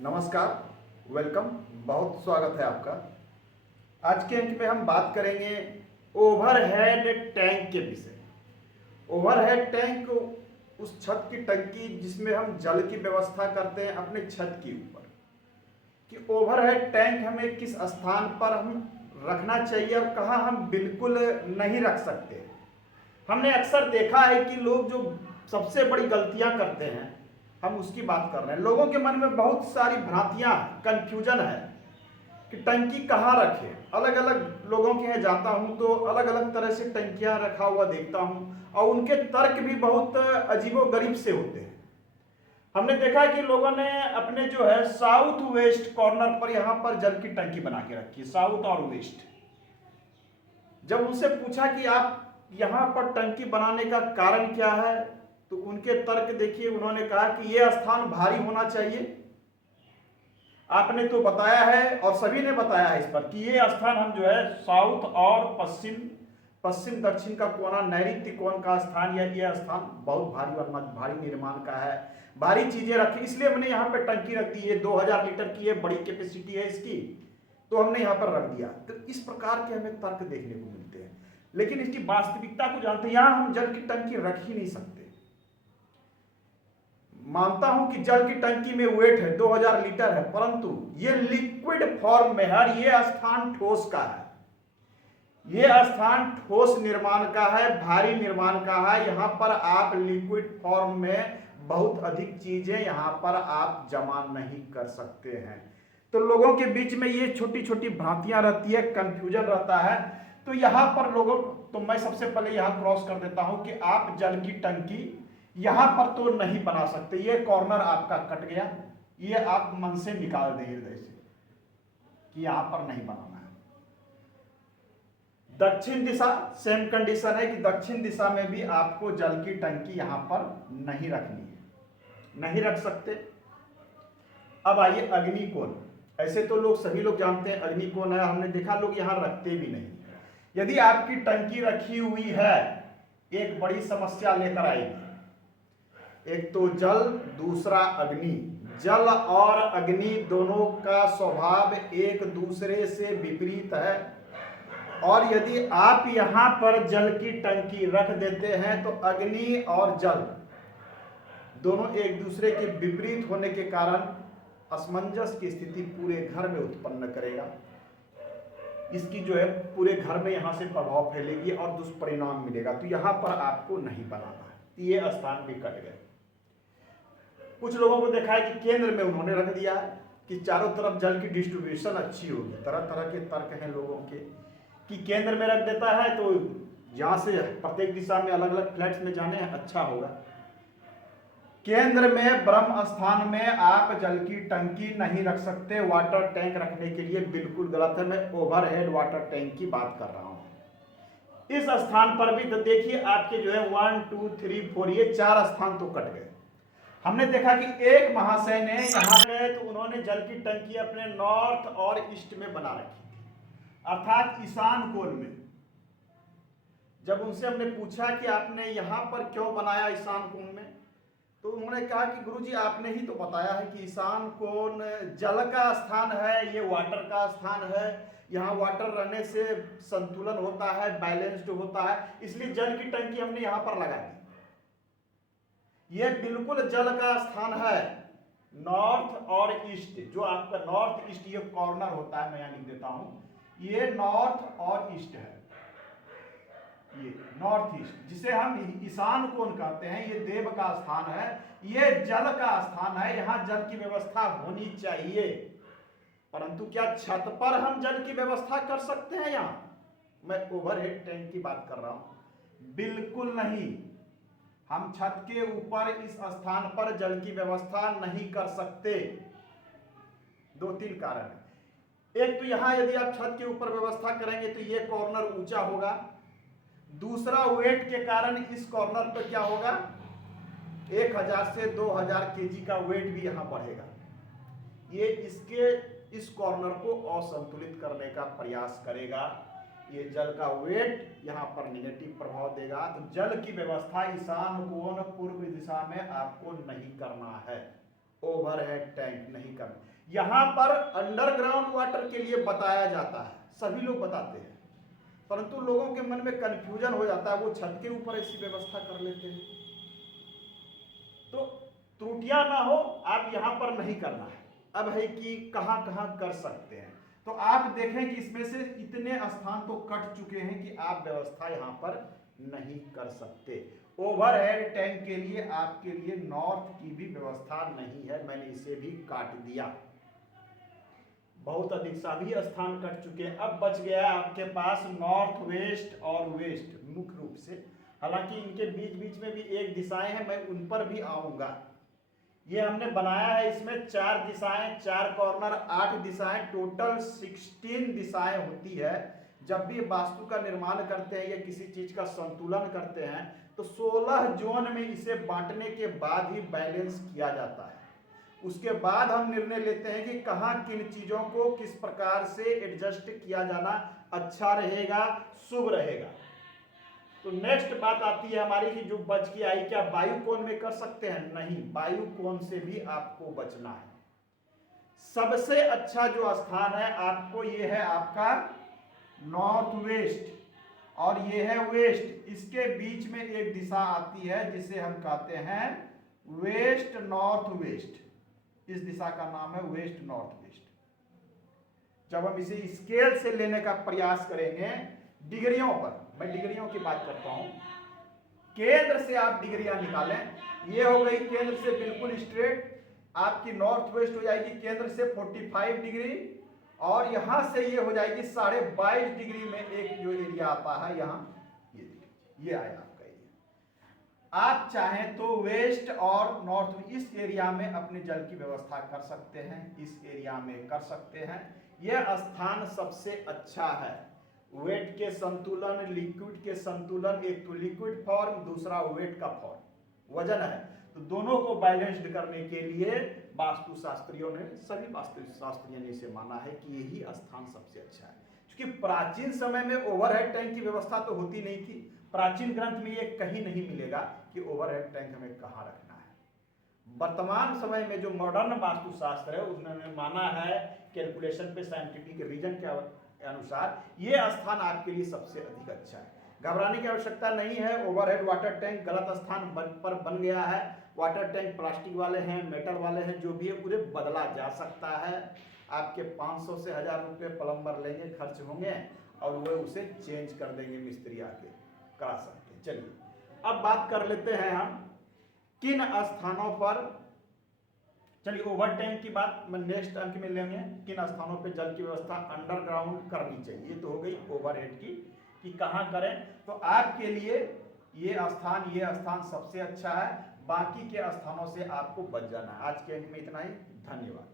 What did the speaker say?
नमस्कार, वेलकम, बहुत स्वागत है आपका। आज के अंक में हम बात करेंगे ओवरहेड टैंक के विषय। ओवरहेड टैंक उस छत की टंकी जिसमें हम जल की व्यवस्था करते हैं अपने छत के ऊपर, कि ओवरहेड टैंक हमें किस स्थान पर हम रखना चाहिए और कहाँ हम बिल्कुल नहीं रख सकते। हमने अक्सर देखा है कि लोग जो सबसे बड़ी गलतियां करते हैं, हम उसकी बात कर रहे हैं। लोगों के मन में बहुत सारी भ्रांतियां, कंफ्यूजन है कि टंकी कहाँ रखें। अलग अलग लोगों के यहाँ जाता हूं तो अलग अलग तरह से टंकियां रखा हुआ देखता हूं और उनके तर्क भी बहुत अजीबोगरीब से होते हैं। हमने देखा कि लोगों ने अपने जो है साउथ वेस्ट कॉर्नर पर यहाँ पर जल की टंकी बना के रखी, साउथ और वेस्ट। जब उनसे पूछा कि आप यहाँ पर टंकी बनाने का कारण क्या है, तो उनके तर्क देखिए। उन्होंने कहा कि यह स्थान भारी होना चाहिए। आपने तो बताया है और सभी ने बताया है इस पर कि ये स्थान हम जो है साउथ और पश्चिम दक्षिण का कोना, नैऋत्य कोण का स्थान, या ये स्थान बहुत भारी निर्माण का है, भारी चीजें रखी, इसलिए हमने यहाँ पे टंकी रख दी है। 2000 लीटर की है, बड़ी कैपेसिटी है इसकी, तो हमने यहाँ पर रख दिया। तो इस प्रकार के हमें तर्क देखने को मिलते हैं, लेकिन इसकी वास्तविकता को जानते हैं। यहाँ हम जल की टंकी रख ही नहीं सकते। मानता हूं कि जल की टंकी में वेट है 2000 लीटर है, परंतु ये लिक्विड फॉर्म में है। ये स्थान ठोस का है, ये स्थान ठोस निर्माण का है, भारी निर्माण का है। यहां पर आप लिक्विड फॉर्म में बहुत अधिक चीजें यहां पर आप जमा नहीं कर सकते हैं। तो लोगों के बीच में ये छोटी छोटी भ्रांतियां रहती है, कंफ्यूजन रहता है। तो यहां पर लोगों, तो मैं सबसे पहले यहां क्रॉस कर देता हूं कि आप जल की टंकी यहां पर तो नहीं बना सकते। ये कॉर्नर आपका कट गया, ये आप मन से निकाल दें हृदय से कि यहां पर नहीं बनाना है। दक्षिण दिशा सेम कंडीशन है कि दक्षिण दिशा में भी आपको जल की टंकी यहां पर नहीं रखनी है, नहीं रख सकते। अब आइए अग्निकोण। ऐसे तो लोग सभी लोग जानते हैं अग्निकोण है, हमने देखा लोग यहां रखते भी नहीं। यदि आपकी टंकी रखी हुई है, एक बड़ी समस्या लेकर आएगी। एक तो जल, दूसरा अग्नि। जल और अग्नि दोनों का स्वभाव एक दूसरे से विपरीत है, और यदि आप यहां पर जल की टंकी रख देते हैं तो अग्नि और जल दोनों एक दूसरे के विपरीत होने के कारण असमंजस की स्थिति पूरे घर में उत्पन्न करेगा। इसकी जो है पूरे घर में यहां से प्रभाव फैलेगी और दुष्परिणाम मिलेगा। तो यहां पर आपको नहीं बनाना है। ये स्थान भी कट गए। कुछ लोगों को देखा है कि केंद्र में उन्होंने रख दिया है कि चारों तरफ जल की डिस्ट्रीब्यूशन अच्छी होगी। तरह तरह के तर्क हैं लोगों के कि केंद्र में रख देता है तो यहां से प्रत्येक दिशा में अलग अलग फ्लैट्स में जाने अच्छा होगा। केंद्र में ब्रह्म स्थान में आप जल की टंकी नहीं रख सकते। वाटर टैंक रखने के लिए बिल्कुल गलत है। मैं ओवरहेड वाटर टैंक की बात कर रहा हूं। इस स्थान पर भी तो देखिए आपके जो है 1 2 3 4 ये 4 स्थान तो कट गए। हमने देखा कि एक महाशय ने यहाँ गए तो उन्होंने जल की टंकी अपने नॉर्थ और ईस्ट में बना रखी थी, अर्थात ईशान कोण में। जब उनसे हमने पूछा कि आपने यहाँ पर क्यों बनाया ईशान कोण में, तो उन्होंने कहा कि गुरुजी आपने ही तो बताया है कि ईशान कोण जल का स्थान है, ये वाटर का स्थान है। यहाँ वाटर रहने से संतुलन होता है, बैलेंस्ड होता है, इसलिए जल की टंकी हमने यहाँ पर लगा दी। यह बिल्कुल जल का स्थान है। नॉर्थ और ईस्ट, जो आपका नॉर्थ ईस्ट ये कॉर्नर होता है, मैं यहां लिख देता हूं, ये नॉर्थ और ईस्ट है। ये नॉर्थ ईस्ट जिसे हम ईशान कोण कहते हैं, ये देव का स्थान है, ये जल का स्थान है। यहां जल की व्यवस्था होनी चाहिए, परंतु क्या छत पर हम जल की व्यवस्था कर सकते हैं? यहां मैं ओवरहेड टैंक की बात कर रहा हूं, बिल्कुल नहीं। हम छत के ऊपर इस स्थान पर जल की व्यवस्था नहीं कर सकते। 2-3 कारण है। एक तो यहां यदि आप छत के ऊपर व्यवस्था करेंगे तो ये कॉर्नर ऊंचा होगा। दूसरा, वेट के कारण इस कॉर्नर पर क्या होगा, 1000 से 2000 केजी का वेट भी यहां बढ़ेगा। ये इस कॉर्नर को असंतुलित करने का प्रयास करेगा। ये जल का वेट यहां पर निगेटिव प्रभाव देगा। तो जल की व्यवस्था ईशान कोण पूर्व दिशा में आपको नहीं करना है, ओवरहेड टैंक नहीं करना। यहाँ पर अंडरग्राउंड वाटर के लिए बताया जाता है, सभी लोग बताते हैं, परंतु लोगों के मन में कंफ्यूजन हो जाता है, वो छत के ऊपर ऐसी व्यवस्था कर लेते हैं। तो त्रुटियां ना हो, आप यहां पर नहीं करना है। अब है कि कहां कहां कर सकते हैं, तो आप देखें कि इसमें से इतने स्थान तो कट चुके हैं कि आप व्यवस्था यहां पर नहीं कर सकते। ओवरहेड टैंक के लिए आपके लिए नॉर्थ की भी व्यवस्था नहीं है, मैंने इसे भी काट दिया। बहुत अधिक सभी स्थान कट चुके हैं। अब बच गया आपके पास नॉर्थ वेस्ट और वेस्ट मुख्य रूप से, हालांकि इनके बीच बीच में भी एक दिशाएं हैं, मैं उन पर भी आऊंगा। ये हमने बनाया है, इसमें 4 दिशाएं, 4 कॉर्नर, 8 दिशाएं, टोटल 16 दिशाएं होती है। जब भी वास्तु का निर्माण करते हैं या किसी चीज का संतुलन करते हैं तो 16 जोन में इसे बांटने के बाद ही बैलेंस किया जाता है। उसके बाद हम निर्णय लेते हैं कि कहां किन चीजों को किस प्रकार से एडजस्ट किया जाना अच्छा रहेगा, शुभ रहेगा। तो नेक्स्ट बात आती है हमारी कि जो बच के आई, क्या वायु कोण में कर सकते हैं? नहीं, वायु कोण से भी आपको बचना है। सबसे अच्छा जो स्थान है आपको, ये है आपका नॉर्थ वेस्ट और ये है वेस्ट। इसके बीच में एक दिशा आती है जिसे हम कहते हैं वेस्ट नॉर्थ वेस्ट। इस दिशा का नाम है वेस्ट नॉर्थ वेस्ट। जब हम इसे स्केल से लेने का प्रयास करेंगे डिग्रियों पर, मैं डिग्रियों की बात करता हूं, केंद्र से आप डिग्रियां निकालें, ये हो गई केंद्र से बिल्कुल स्ट्रेट, आपकी नॉर्थ वेस्ट हो जाएगी केंद्र से 45 डिग्री, और यहां से ये हो जाएगी 22.5 डिग्री में एक जो एरिया आता है यहां, ये आया आपका एरिया। आप चाहें तो वेस्ट और नॉर्थ इस एरिया में अपने जल की व्यवस्था कर सकते हैं, इस एरिया में कर सकते हैं। यह स्थान सबसे अच्छा है। वेट के संतुलन, लिक्विड के संतुलन, एक तो लिक्विड फॉर्म, दूसरा वेट का फॉर्म, वजन है, तो दोनों को बैलेंस्ड करने के लिए वास्तुशास्त्रियों ने, सभी वास्तुशास्त्रियों ने इसे माना है कि यही स्थान सबसे अच्छा है। क्योंकि प्राचीन समय में ओवरहेड टैंक की व्यवस्था तो होती नहीं थी। प्राचीन ग्रंथ में ये कहीं नहीं मिलेगा कि ओवरहेड टैंक हमें कहाँ रखना है। वर्तमान समय में जो मॉडर्न वास्तुशास्त्र है उन्होंने माना है कैलकुलेशन पे, साइंटिफिक रीजन के अनुसार ये स्थान आपके लिए सबसे अधिक अच्छा है। घबराने की आवश्यकता नहीं है। ओवरहेड वाटर टैंक गलत स्थान पर बन गया है। वाटर टैंक प्लास्टिक वाले हैं, मेटल वाले हैं, जो भी है पूरे बदला जा सकता है। आपके 500 से 1000 रुपये प्लम्बर लेंगे, खर्च होंगे, और वो उसे चेंज कर देंगे, मिस्त्री आके करा सकते हैं। चलिए अब बात कर लेते हैं हम किन स्थानों पर, चलिए ओवर टैंक की बात मैं नेक्स्ट अंक में लेंगे, किन स्थानों पे जल की व्यवस्था अंडरग्राउंड करनी चाहिए। ये तो हो गई ओवरहेड की कि कहां करें। तो आपके लिए ये स्थान सबसे अच्छा है, बाकी के स्थानों से आपको बच जाना है। आज के अंक में इतना ही, धन्यवाद।